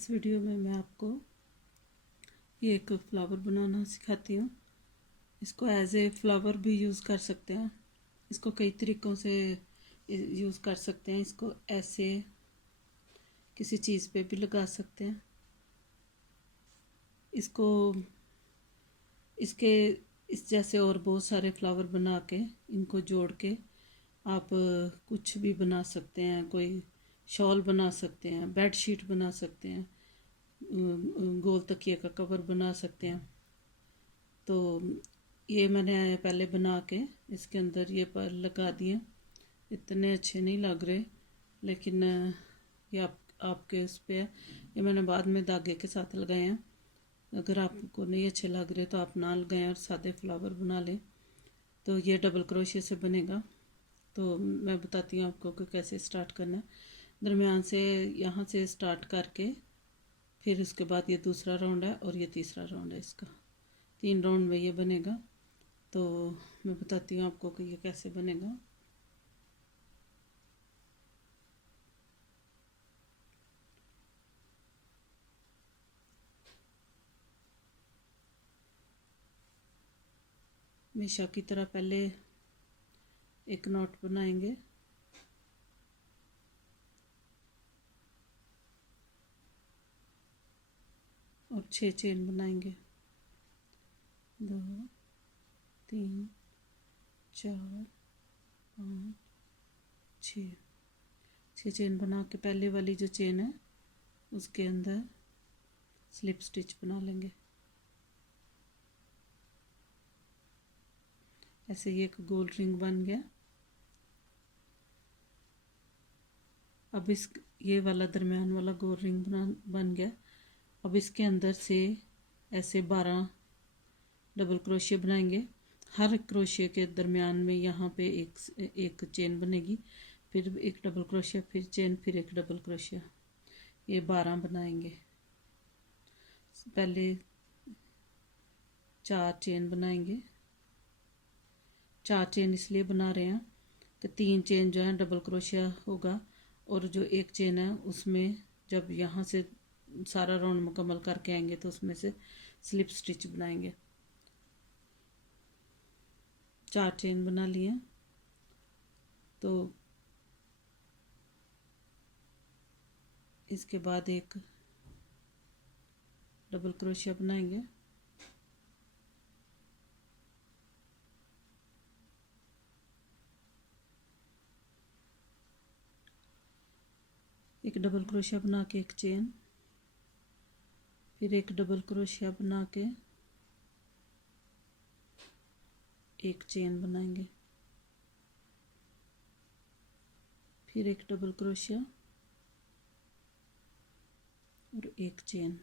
इस वीडियो में मैं आपको ये एक फ्लावर बनाना सिखाती हूँ। इसको एज ए फ्लावर भी यूज़ कर सकते हैं। इसको कई तरीक़ों से यूज़ कर सकते हैं। इसको ऐसे किसी चीज़ पे भी लगा सकते हैं। इसको इसके इस जैसे और बहुत सारे फ्लावर बना के इनको जोड़ के आप कुछ भी बना सकते हैं। कोई शॉल बना सकते हैं, बेड शीट बना सकते हैं, गोल तकिए का कवर बना सकते हैं। तो ये मैंने पहले बना के इसके अंदर ये पर लगा दिए। इतने अच्छे नहीं लग रहे, लेकिन ये आपके उस पर है। ये मैंने बाद में धागे के साथ लगाए हैं। अगर आपको नहीं अच्छे लग रहे तो आप ना लगाएं और सादे फ्लावर बना लें। तो ये डबल क्रोशिया से बनेगा। तो मैं बताती हूँ आपको कि कैसे स्टार्ट करना है। दरमियान से यहाँ से स्टार्ट करके फिर उसके बाद ये दूसरा राउंड है और ये तीसरा राउंड है। इसका 3 राउंड में ये बनेगा। तो मैं बताती हूँ आपको कि ये कैसे बनेगा। हमेशा की तरह पहले एक नॉट बनाएंगे, और 6 चेन बनाएंगे। 2 3 4 5 6 चेन बना के पहले वाली जो चेन है उसके अंदर स्लिप स्टिच बना लेंगे। ऐसे ये एक गोल रिंग बन गया। अब ये वाला दरमियान वाला गोल रिंग बन गया। अब इसके अंदर से ऐसे 12 डबल क्रोशिया बनाएंगे। हर क्रोशिया के दरमियान में यहाँ पे एक चेन बनेगी, फिर एक डबल क्रोशिया, फिर चेन, फिर एक डबल क्रोशिया। ये 12 बनाएंगे। पहले 4 चेन बनाएंगे। 4 चेन इसलिए बना रहे हैं कि 3 चेन जो है डबल क्रोशिया होगा, और जो एक चेन है उसमें जब यहाँ से सारा राउंड मुकम्मल करके आएंगे तो उसमें से स्लिप स्टिच बनाएंगे। 4 चेन बना लिए। तो इसके बाद एक डबल क्रोशिया बनाएंगे। एक डबल क्रोशिया बना के एक चेन, फिर एक डबल क्रोशिया बना के एक चेन बनाएंगे, फिर एक डबल क्रोशिया और एक चेन।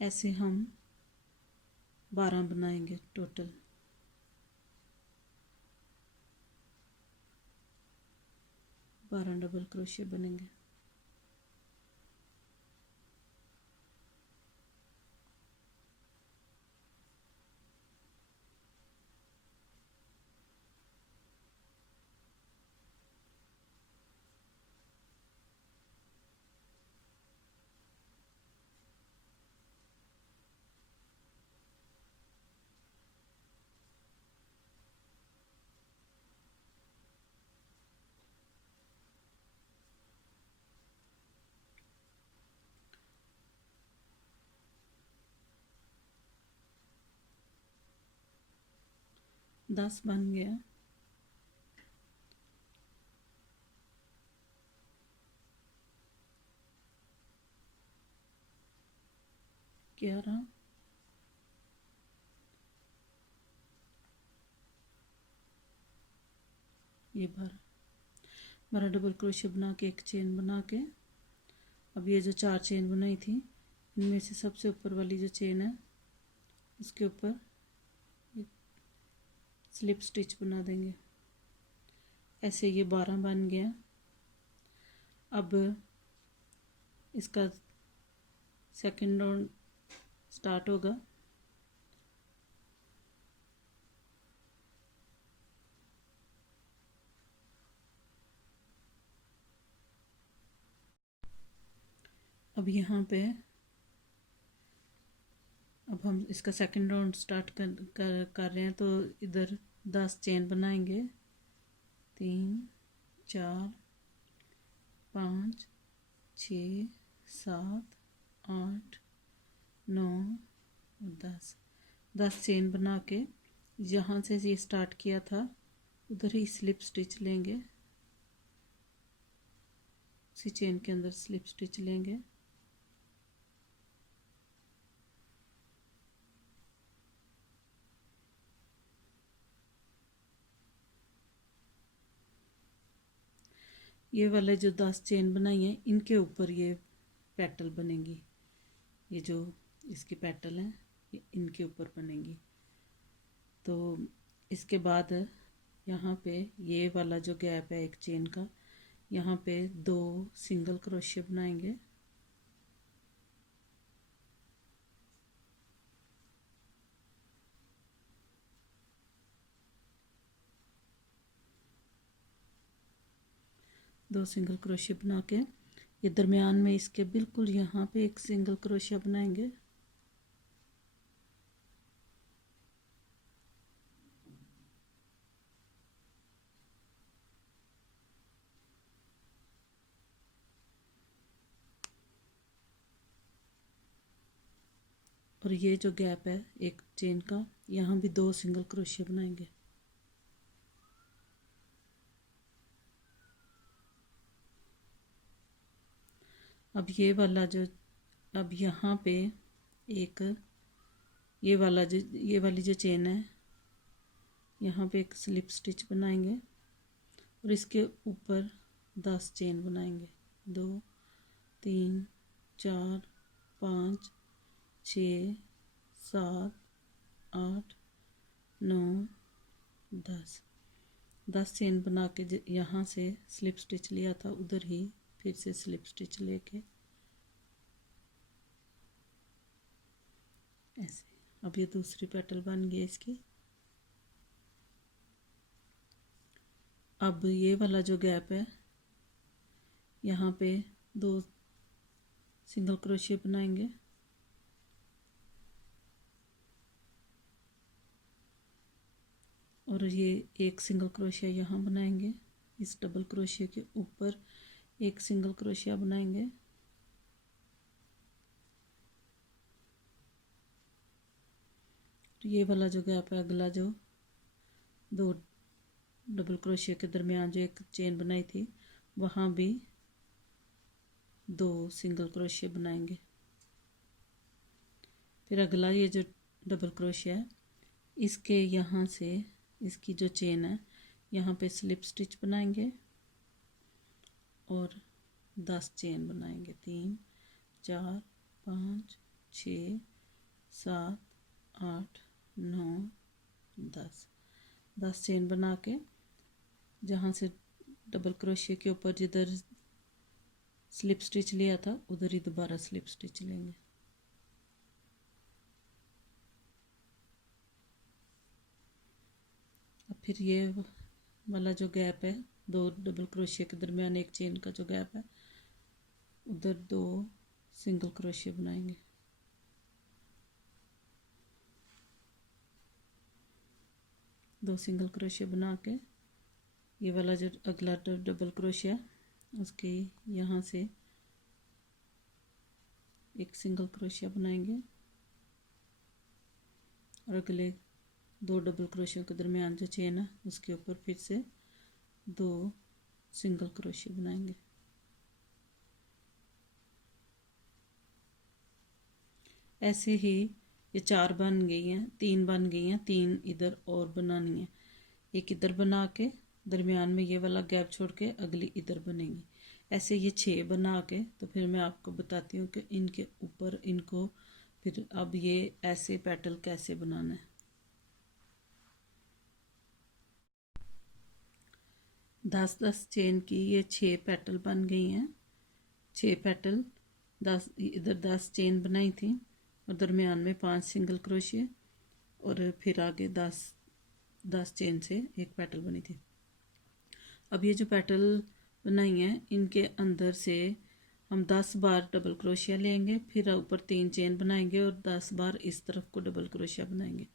ऐसे हम 12 बनाएंगे टोटल। 12 डबल क्रोशिया बनेंगे। दस बन गया। ग्यारह, ये 12 डबल क्रोशिया बना के एक चेन बना के, अब ये जो 4 चेन बनाई थी इनमें से सबसे ऊपर वाली जो चेन है उसके ऊपर स्लिप स्टिच बना देंगे। ऐसे ये 12 बन गया। अब इसका सेकंड राउंड स्टार्ट होगा। अब यहाँ पे अब हम इसका सेकंड राउंड स्टार्ट कर रहे हैं। तो इधर 10 चेन बनाएंगे, 3 4 5 6 7 8 9 10 10 चेन बना के जहाँ से ये स्टार्ट किया था उधर ही स्लिप स्टिच लेंगे, उसी चेन के अंदर स्लिप स्टिच लेंगे। ये वाले जो 10 चेन बनाई है इनके ऊपर ये पेटल बनेगी, ये जो इसकी पेटल है ये इनके ऊपर बनेगी। तो इसके बाद यहाँ पे ये वाला जो गैप है एक चेन का, यहाँ पे 2 सिंगल क्रोशिया बनाएंगे। दो सिंगल क्रोशिया बना के ये दरमियान में इसके बिल्कुल यहाँ पे एक सिंगल क्रोशिया बनाएंगे। और ये जो गैप है एक चेन का, यहाँ भी 2 सिंगल क्रोशिया बनाएंगे। अब ये वाला जो, अब यहाँ पे एक ये वाली जो चेन है यहाँ पे एक स्लिप स्टिच बनाएंगे और इसके ऊपर 10 चेन बनाएंगे। 2 3 4 5 6 7 8 9 10 चेन बना के यहाँ से स्लिप स्टिच लिया था उधर ही फिर से स्लिप स्टिच लेके ऐसे। अब ये दूसरी पेटल बन गई इसकी। अब ये वाला जो गैप है यहाँ पे 2 सिंगल क्रोशिया बनाएंगे और ये एक सिंगल क्रोशिया यहाँ बनाएंगे। इस डबल क्रोशिया के ऊपर एक सिंगल क्रोशिया बनाएंगे। तो ये वाला जो गैप है अगला जो 2 डबल क्रोशिया के दरमियान जो एक चेन बनाई थी वहाँ भी 2 सिंगल क्रोशिया बनाएंगे। फिर अगला ये जो डबल क्रोशिया है इसके यहाँ से इसकी जो चेन है यहाँ पे स्लिप स्टिच बनाएंगे और 10 चेन बनाएंगे। 3 4 5 6 7 8 9 10 चेन बना के जहाँ से डबल क्रोशिया के ऊपर जिधर स्लिप स्टिच लिया था उधर ही दोबारा स्लिप स्टिच लेंगे। अब फिर ये वाला जो गैप है 2 डबल क्रोशिया के दरमियान एक चेन का जो गैप है उधर 2 सिंगल क्रोशिया बनाएंगे। दो सिंगल क्रोशिया बना के ये वाला जो अगला डबल क्रोशिया उसके यहाँ से एक सिंगल क्रोशिया बनाएंगे और अगले 2 डबल क्रोशियों के दरमियान जो चेन है उसके ऊपर फिर से 2 सिंगल क्रोशिया बनाएंगे। ऐसे ही ये 4 बन गई हैं, 3 बन गई हैं, 3 इधर और बनानी है। एक इधर बना के दरमियान में ये वाला गैप छोड़ के अगली इधर बनेगी। ऐसे ये 6 बना के तो फिर मैं आपको बताती हूँ कि इनके ऊपर इनको फिर अब ये ऐसे पेटल कैसे बनाना है। 10 चेन की ये 6 पेटल बन गई हैं। 6 पेटल 10 इधर 10 चेन बनाई थी और दरमियान में 5 सिंगल क्रोशिया और फिर आगे 10 चेन से एक पेटल बनी थी। अब ये जो पेटल बनाई हैं इनके अंदर से हम 10 बार डबल क्रोशिया लेंगे, फिर ऊपर 3 चेन बनाएंगे और 10 बार इस तरफ को डबल क्रोशिया बनाएंगे।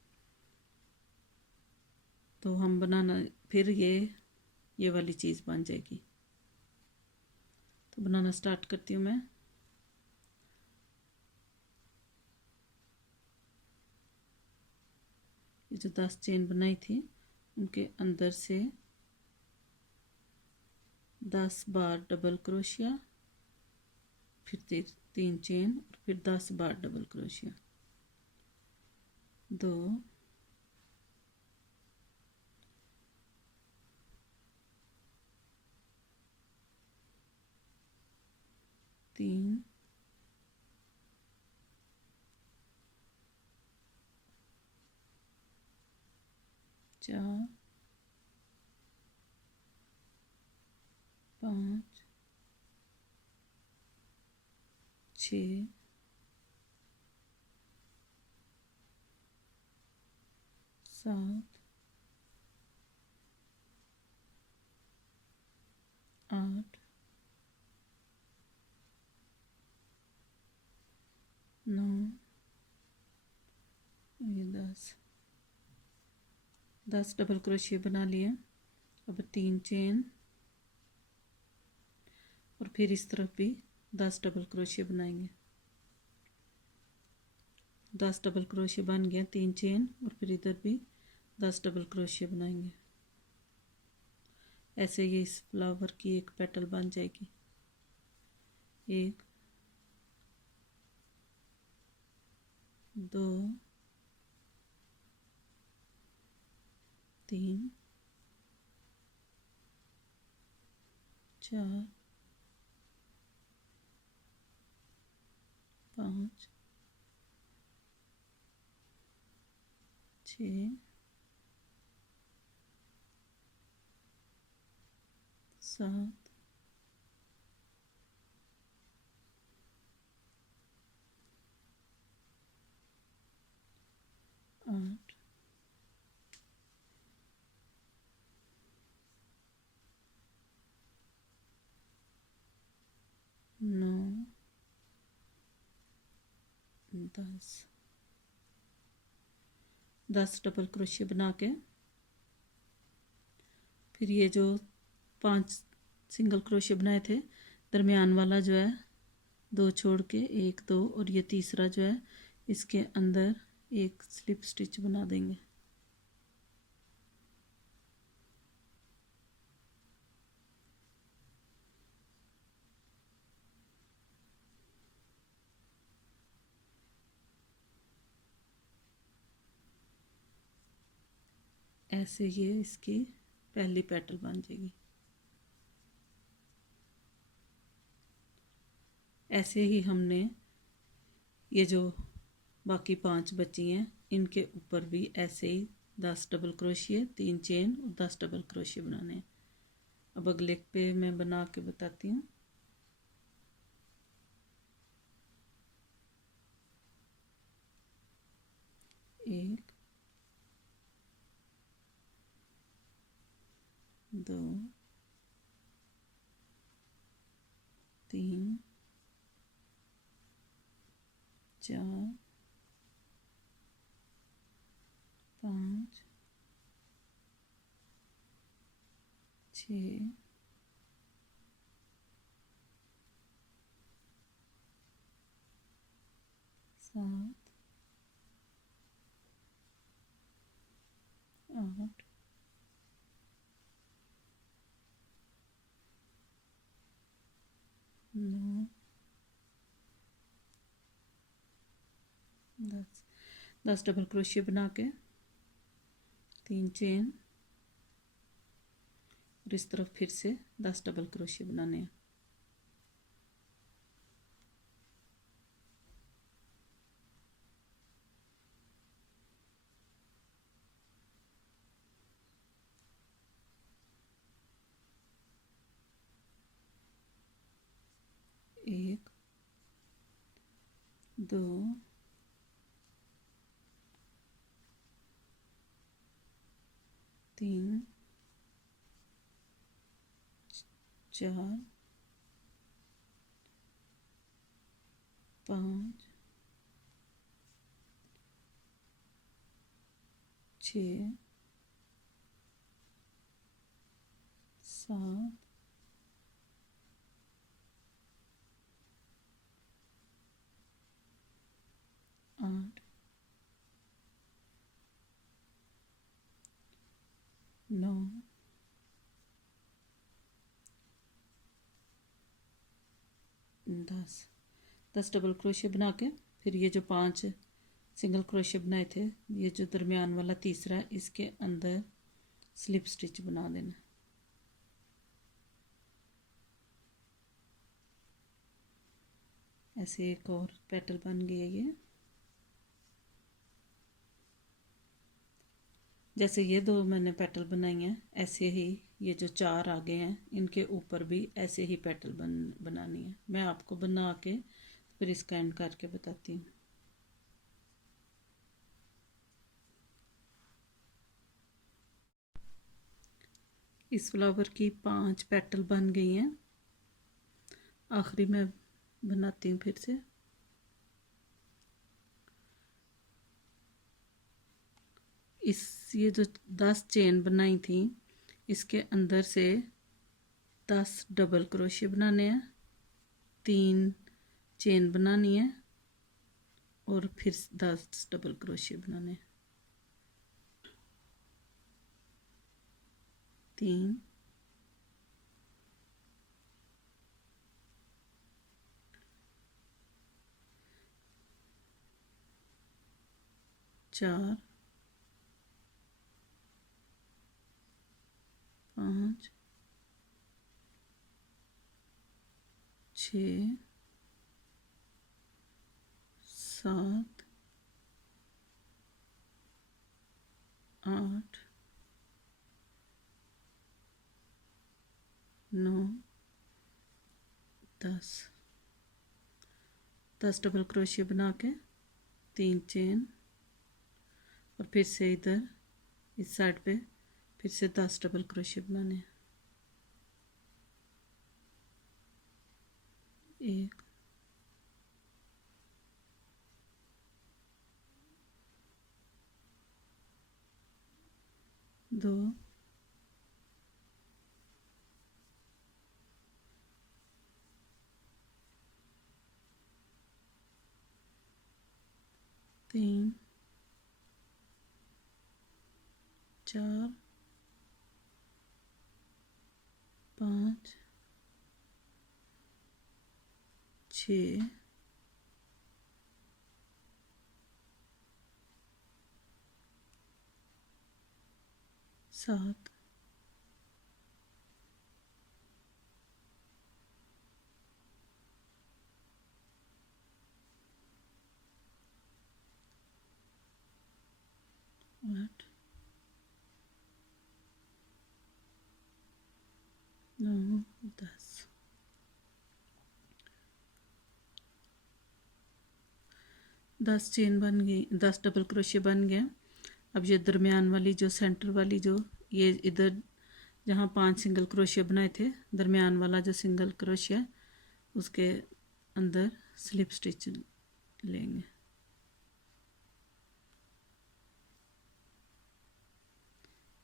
तो हम बनाना फिर ये वाली चीज़ बन जाएगी। तो बनाना स्टार्ट करती हूँ मैं। ये जो 10 चेन बनाई थी उनके अंदर से 10 बार डबल क्रोशिया, फिर 3 चेन और फिर 10 बार डबल क्रोशिया। 2 3 4 5 6 7 8 9 ये 10 डबल क्रोशिया बना लिए। अब 3 चेन और फिर इस तरफ भी 10 डबल क्रोशिया बनाएंगे। 10 डबल क्रोशिया बन गया, 3 चेन और फिर इधर भी 10 डबल क्रोशिया बनाएंगे। ऐसे ये इस फ्लावर की एक पेटल बन जाएगी। 1 2 3 4 5 6 7 8 9 10 डबल क्रोशिया बना के फिर ये जो 5 सिंगल क्रोशिया बनाए थे, दरमियान वाला जो है 2 छोड़ के 1 2 और ये तीसरा जो है इसके अंदर एक स्लिप स्टिच बना देंगे। ऐसे ये इसकी पहली पेटल बन जाएगी। ऐसे ही हमने ये जो बाकी 5 बची हैं इनके ऊपर भी ऐसे ही 10 डबल क्रोशिया, 3 चेन और 10 डबल क्रोशिया बनाने हैं। अब अगले पे मैं बना के बताती हूँ। 1 2 3 4 5 6 7 8 9 10 डबल क्रोशिया बना के 3 चेन और इस तरफ फिर से 10 डबल क्रोशिया बनाने हैं। एक 2 3 4 5 6 7 8 9 10 डबल क्रोशिया बना के फिर ये जो 5 सिंगल क्रोशिया बनाए थे, ये जो दरमियान वाला तीसरा है, इसके अंदर स्लिप स्टिच बना देना। ऐसे एक और पेटल बन गया ये। जैसे ये 2 मैंने पेटल बनाई हैं, ऐसे ही ये जो 4 आगे हैं इनके ऊपर भी ऐसे ही पेटल बनानी है। मैं आपको बना के फिर इसका एंड करके बताती हूँ। इस फ्लावर की 5 पेटल बन गई हैं। आखिरी मैं बनाती हूँ फिर से। ये जो 10 चेन बनाई थी, इसके अंदर से 10 डबल क्रोशिया बनाने हैं, 3 चेन बनानी है और फिर 10 डबल क्रोशिया बनाने हैं। 3 4 5 6 7 8 9 10 डबल क्रोशिया बना के 3 चेन और फिर से इधर इस साइड पे फिर से 10 डबल क्रोशिया बनाने हैं। 1 2 3 4 5 6 7 8 9 10 चेन बन गई, 10 डबल क्रोशिया बन गया। अब ये दरमियान वाली जो सेंटर वाली जो ये इधर जहाँ 5 सिंगल क्रोशिया बनाए थे, दरमियान वाला जो सिंगल क्रोशिया उसके अंदर स्लिप स्टिच लेंगे।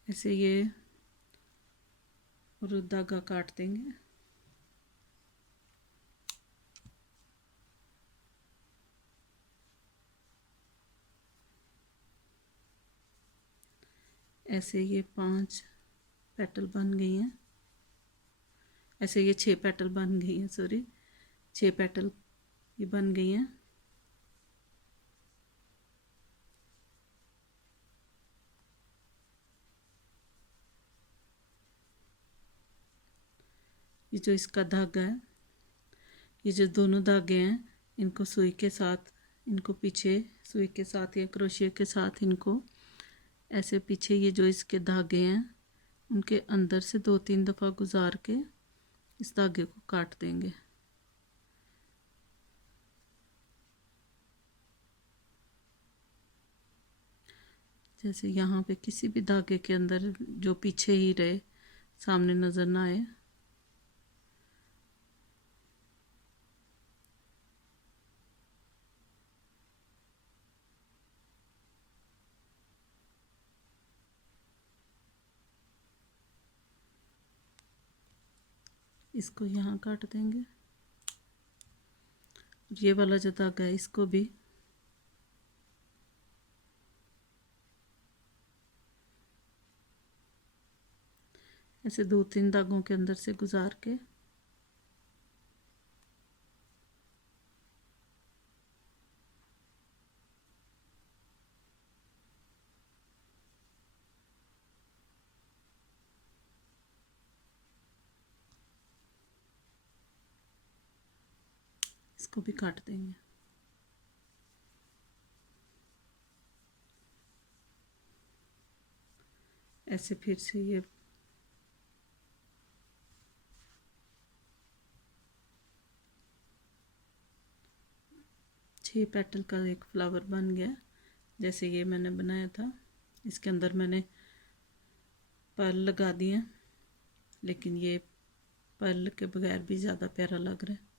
ऐसे ये और धागा काट देंगे। ऐसे ये 5 पेटल बन गई हैं। ऐसे ये 6 पेटल बन गई हैं, सॉरी 6 पेटल ये बन गई हैं। ये जो इसका धागा है, ये जो दोनों धागे हैं इनको सुई के साथ, इनको पीछे सुई के साथ या क्रोशिया के साथ इनको ऐसे पीछे ये जो इसके धागे हैं उनके अंदर से 2-3 दफ़ा गुजार के इस धागे को काट देंगे। जैसे यहाँ पे किसी भी धागे के अंदर जो पीछे ही रहे, सामने नज़र ना आए। इसको यहाँ काट देंगे। ये वाला जो धागा है इसको भी ऐसे 2-3 धागों के अंदर से गुजार के इसको भी काट देंगे। ऐसे फिर से ये छह पेटल का एक फ्लावर बन गया जैसे ये मैंने बनाया था। इसके अंदर मैंने पर्ल लगा दिए, लेकिन ये पर्ल के बगैर भी ज़्यादा प्यारा लग रहा है।